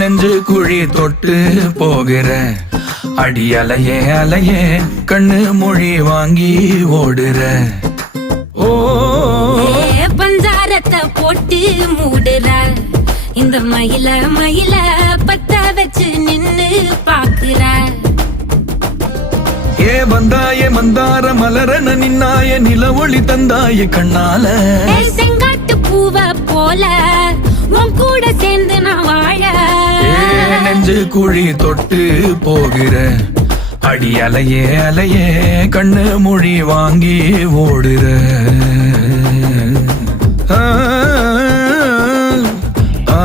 நெஞ்சு குழி தொட்டு போகிற அடி அலையே அலையே கண்ணு மொழி வாங்கி ஓடுற. ஓ பஞ்சாரத்தை போட்டு மூடுற இந்த மயில மயில பத்த வச்சு நின்னு பாக்குற. ஏ வந்தாய மந்தார மலரன நின்னாய நில ஒளி தந்தாய கண்ணால. செங்காட்டு பூவ போல உன் கூட சேர்ந்து நான் வாழ. நெஞ்சு குழி தொட்டு போகிற அடி அலையே அலையே கண்ணு மொழி வாங்கி ஓடுற. ஆ ஆ